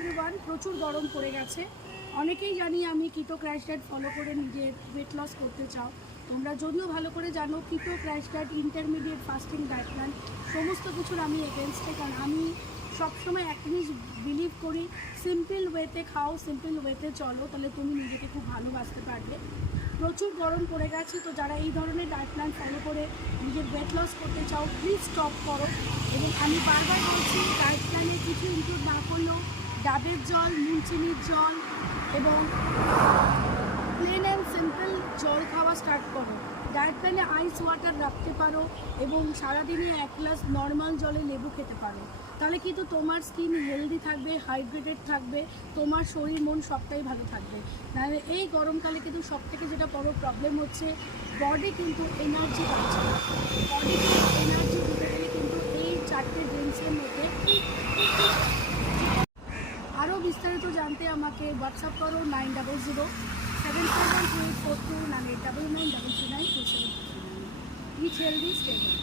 Everyone, প্রচুর গরম পড়ে গেছে। অনেকেই জানি আমি কিটো ক্র্যাশ ডায়েট ফলো করে নিজের ওয়েট লস করতে চাও। তোমরা যদিও ভালো করে জানো কিটো crash diet, intermediate fasting diet plan সমস্ত কিছুর আমি এগেনস্টে, কারণ আমি সবসময় এক জিনিস বিলিভ করি, সিম্পল ওয়েতে খাও, সিম্পল ওয়েতে চলো, তাহলে তুমি নিজেকে খুব ভালোবাসতে পারবে। প্রচুর গরম পড়ে গেছে, তো যারা এই ধরনের ডায়েট প্ল্যান ফলো করে নিজের ওয়েট লস করতে চাও প্লিজ স্টপ করো। এবং আমি বারবার বলছি, ডায়েট প্ল্যানে কিছু ইনক্লুড না করলেও ডাবের জল, নুন চিনির জল এবং প্লেন অ্যান্ড সিম্পল জল খাওয়া স্টার্ট করো। ডায়েট প্ল্যানে আইস ওয়াটার রাখতে পারো এবং সারাদিনে 1 গ্লাস নর্মাল জলে লেবু খেতে পারো। তাহলে কিন্তু তোমার স্কিন হেলদি থাকবে, হাইড্রেটেড থাকবে, তোমার শরীর মন সবটাই ভালো থাকবে। নাহলে এই গরমকালে কিন্তু সবথেকে যেটা বড় প্রবলেম হচ্ছে, বডি কিন্তু এনার্জি পাচ্ছে না। বডিকে এনার্জি দিতে গেলে কিন্তু এই 4টে ড্রিঙ্কসের মধ্যে। আরও বিস্তারিত জানতে আমাকে হোয়াটসঅ্যাপ করো 9007512842 989933927। ইট হেলদি স্টেবল।